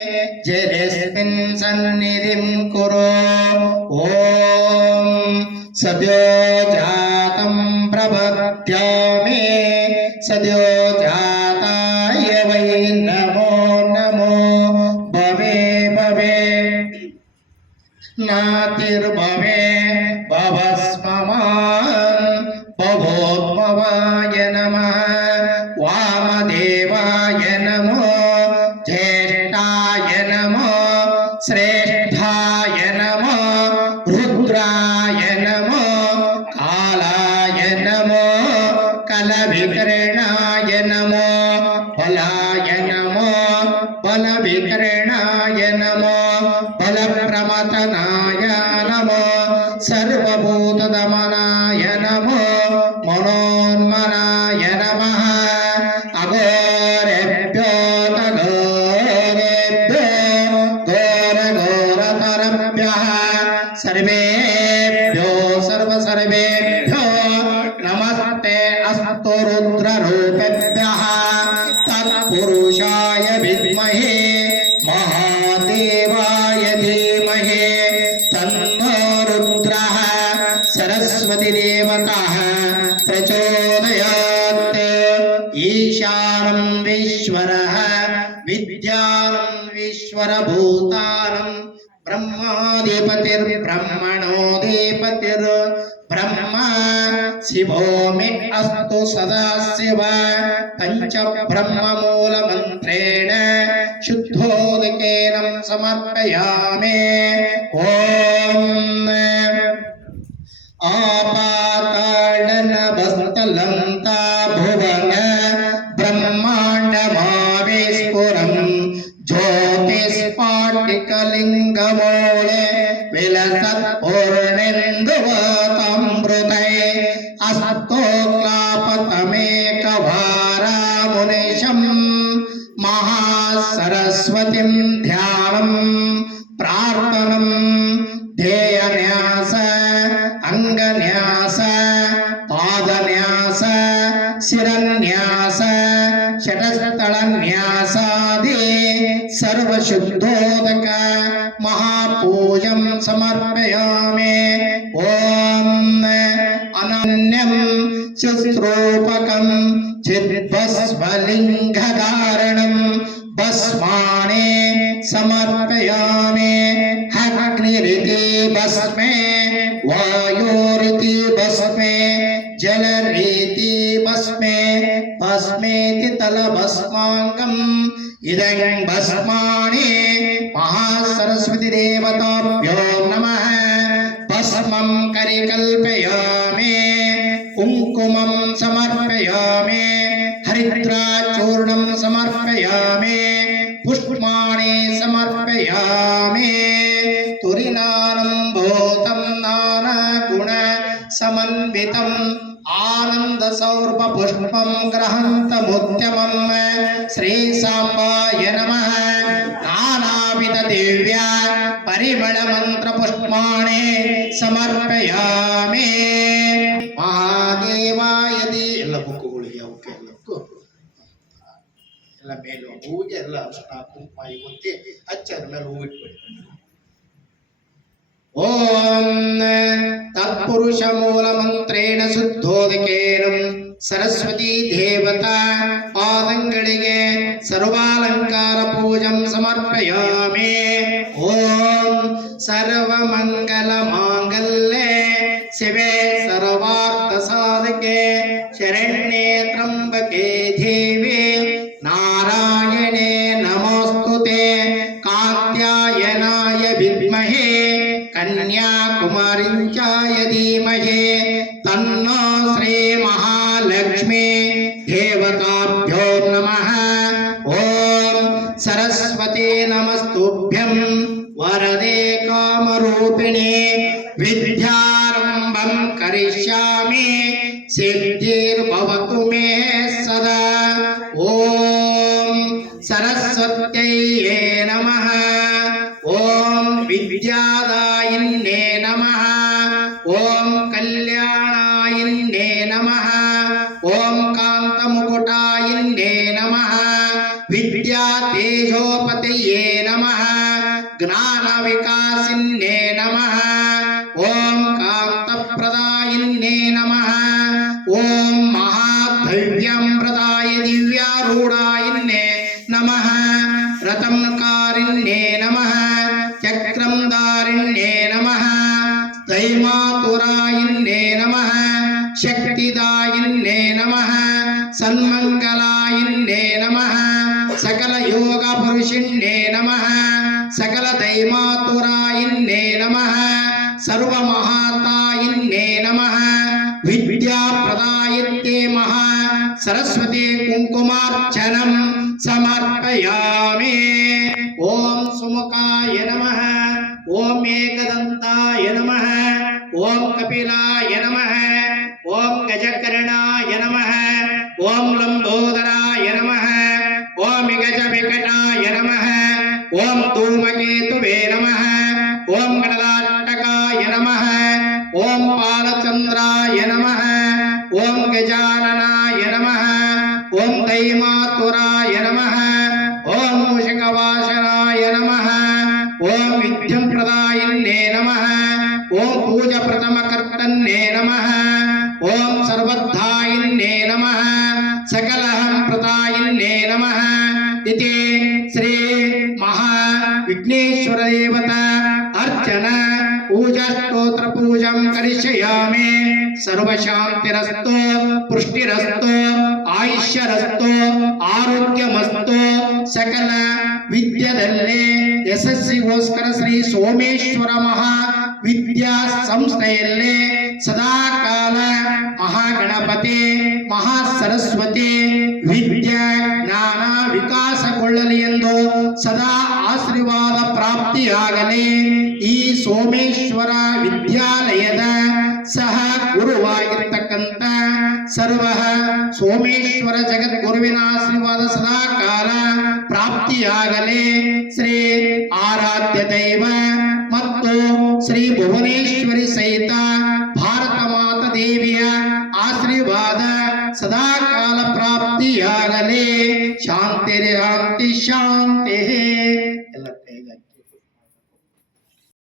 जलेस्मिन् सन्निधिं कुरु। ॐ सद्यो जातं प्रपद्यामि सद्यो जाताय वै नमो नमो भवे भवे नातिर्भवे भवस्ममान् भवोद्भवाय नमः वामदेवाय नमो ज्येष्ठाय नमो श्रेष्ठाय नमो रुद्राय नमो कालाय नमो कलविकरणाय नमो बलाय नमो बलविकरणाय नमो बलप्रमथनाय नमो सर्वभूतदमनाय नमो मनोन्मनाय नमः अघोरेभ्यो तघोरेभ्यो घोरघोरतरभ्यः सर्वेभ्यो सर्वसर्वेभ्यो नमस्ते अस्तु रुद्ररूपेभ्यः तत्पुरुषाय विद्महे महादेवाय धीमहि तन्नो रुद्रः सरस्वती देवता प्रचोदयात्। ईशानं विश्वरः विद्यानं विश्वरभूतानं ब्रह्माधिपतिर्ब्रह्मणोऽधिपतिर्ब्रह्मा शिवो मे अस्तु सदाशिव पंच ब्रह्ममूलमन्त्रेण शुद्धोदकेन समर्पयामि। ॐ आपाताडनभस्तलन्ता भुवन ब्रह्माण्डमाविस्फुरन् ज्योतिस्फाटिकलिङ्गमूले विलसत्पूर्णेन्दुवतामृतै अस्तोक्लापतमेकवारामुनिशम् महासरस्वतीं ध्यानं प्रार्थनं ध्येयन्यास अंगन्यास पादन्यास शिरन्यास षटस्थलन्यासादि सर्वशुद्धोदक महापूजं समर्पयामि। ॐ अनन्यं शुश्रूपकं चिद्भस्मलिङ्गधारणं भस्माने समर्पयामि। अग्निरिति भस्मे वायुरिति भस्मे जलरीति भस्मे भस्मेति तलभस्माङ्गम् इदं भस्मानि महासरस्वती देवताभ्यो नमः। भस्मं करिकल्पयामि कुङ्कुमं समर्पयामि हरिद्राचूर्णं समर्पयामि पुष्पाणि समर्पयामि। तुरिनानं भूतं नानागुण समन्वितम् आनन्दसौरभपुष्पं ग्रहन्तमुद्यमं श्री साम्बाय नमः। नानाविध दिव्य परिमलमन्त्रपुष्पाणि समर्पयामि। महादेवाय ಎಲ್ಲ ಬುಕ್ಕುಗಳಿಗೆ ಅವಕ್ಕೆ ಎಲ್ಲಕ್ಕೂ ಎಲ್ಲ ಮೇಲು ಹೂವಿಗೆ ಎಲ್ಲ ಅರ್ಶಿನ ಕುಂಕುಮ ಇವತ್ತಿ ಹಚ್ಚಿ ಅದ್ರ ಮೇಲೆ ಹೂ ಇಟ್ಬಿಡಿ। ಓಂ ತತ್ಪುರುಷ ಮೂಲ ಮಂತ್ರೇಣ ಶುದ್ಧೋದಕೇನ ಸರಸ್ವತಿ ದೇವತಾ ಪಾದಂಗಳಿಗೆ ಸರ್ವಾಲಂಕಾರ ಪೂಜಂ ಸಮರ್ಪಯಾಮಿ। ಓಂ ಸರ್ವಮಂಗಲ ಮಾಂಗಲ್ಯೆ ಶಿವೆ ಸರ್ವಾರ್ಥ ಸಾಧಕೆ ಶರಣ್ಯೆ ತ್ರ್ಯಂಬಕೆ ದೇವಿ ನಾರಾಯಣೇ ನಮೋಸ್ತುತೆ कात्यायनाय विद्महे कन्याकुमारींचाय धीमहि तन्नो श्री महालक्ष्मी देवताभ्यो नमः। ओम सरस्वती नमस्तुभ्यं वरदे कामरूपिणे विद्यारंभं करिष्यामि सिद्धिर्भवतु मे सदा। ओम सरस्वत्यै नमः। ओम विद्यादायिन्ये नमः। ओम कल्याणायिन्ये नमः। ओम कांतमुकुटायिन्ये नमः। विद्या तेजोपतये नमः। ಜ್ಞಾನ ವಿಕಾಸಿನ್ಯೇ ನಮಃ ಓಂ ಕಾಂತಪ್ರದಾಯಿನ್ಯೇ ನಮಃ ಓಂ ಮಹಾಧೈರ್ಯಂಪ್ರದಾಯ ದಿವ್ಯಾರೂಢಾಯಿನ್ಯೇ ನಮಃ ರತಂಕಾರಿಣ್ಯೇ ನಮಃ ಚಕ್ರಂದಾರಿಣ್ಯೇ ನಮಃ ದೈಮಾತುರಾಯಿನ್ಯೇ ನಮಃ ಶಕ್ತಿದಾಯಿನ್ಯೇ ನಮಃ ಸನ್ಮಂಗಲಾಯಿನ್ಯೇ ನಮಃ ಸಕಲ ಯೋಗ ಪುರುಷಿಣ್ಯೇ ನಮಃ ಸಕಲ ದೈಮಾತುರಾಯಿನ್ಯೇ ನಮಃ ಸರ್ವ ಮಹಾತಾಯಿನ್ಯೇ ನಮಃ ವಿದ್ಯಾಪ್ರದಾಯಿತ್ಯೇ ಮಹಾ ಸರಸ್ವತಿ ಕುಂಕುಮಾರ್ಚನಂ ಸಮರ್ಪಯಾಮಿ ಓಂ ಸುಮುಖಾಯ ನಮಃ ಓಂ ಏಕದಂತಾಯ ನಮಃ ಓಂ ಕಪಿಲಾಯ ನಮಃ ಓಂ ಗಜಕರ್ಣಾಯ ನಮಃ ಓಂ ಲಂಬೋದರಾಯ ನಮಃ ಓಂ ಗಜ ವಿಕಟಾಯ ನಮಃ ಓಂ ಧೂಮಕೇತುವೇ ನಮಃ ಓಂ ಗಣಲಾಟಕಾಯ ನಮಃ ಓಂ ಪಾಲಚಂದ್ರಾಯ ನಮಃ ಓಂ ಗಜಾನನಾಯ ನಮಃ ಓಂ ದೈಮಾತುರಾಯ ನಮಃ ಓಂ ಮೂಷಕವಾಸನಾಯ ನಮಃ ಓಂ ವಿದ್ಯಂ ಪ್ರದಾಯಿನ್ಯೇ ನಮಃ ಓಂ ಪೂಜ ಪ್ರಥಮ ಕರ್ತನ್ಯೇ ನಮಃ ಓಂ ಸರ್ವಧಾಯಿನ್ಯೇ ನಮಃ ಸಕಲಹಂ ಪ್ರದಾಯಿನ್ಯೇ ನಮಃ ಇತಿ ಶ್ರೀ ಮಹಾ ವಿಘ್ನೇಶ್ವರ ದೇವತಾ ಅರ್ಚನ ಪೂಜಾ ಸ್ತೋತ್ರ ಪೂಜಂ ಕರಿಷ್ಯಾಮಿ ಸರ್ವಶಾಂತಿರಸ್ತು ಪುಷ್ಟಿರಸ್ತು ಆಯುಷ್ಯರಸ್ತು ಆರೋಗ್ಯಮಸ್ತು ಸಕಲ ವಿದ್ಯದಲ್ಲಿ ಯಶಸ್ಸಿಗೋಸ್ಕರ ಶ್ರೀ ಸೋಮೇಶ್ವರ ಮಹಾ ವಿದ್ಯಾ ಸಂಸ್ಥೆಯಲ್ಲಿ ಸದಾಕಾಲ ಮಹಾಗಣಪತಿ ಮಹಾ ಸರಸ್ವತಿ ವಿದ್ಯಾ ಜ್ಞಾನ ವಿಕಾಸಗೊಳ್ಳಲಿ ಎಂದು ಸದಾ ಆಶೀರ್ವಾದ ಪ್ರಾಪ್ತಿಯಾಗಲಿ. ಈ ಸೋಮೇಶ್ವರ ವಿದ್ಯಾಲಯದ ಸಹ ಗುರುವಾಗಿರ್ತಕ್ಕಂಥ ಸರ್ವ ಸೋಮೇಶ್ವರ ಜಗದ್ಗುರುವಿನ ಆಶೀರ್ವಾದ ಸದಾಕಾಲ ಪ್ರಾಪ್ತಿಯಾಗಲಿ. ಶ್ರೀ ಆರಾಧ್ಯ ದೈವ ಮತ್ತು ಶ್ರೀ ಭುವನೇಶ್ವರಿ ಸಹಿತ ಭಾರತ ಮಾತಾ ದೇವಿಯ ಆಶೀರ್ವಾದ ಸದಾಕಾಲ ಪ್ರಾಪ್ತಿಯಾಗಲಿ. ಶಾಂತಿ ಶಾಂತಿ ಶಾಂತಿ.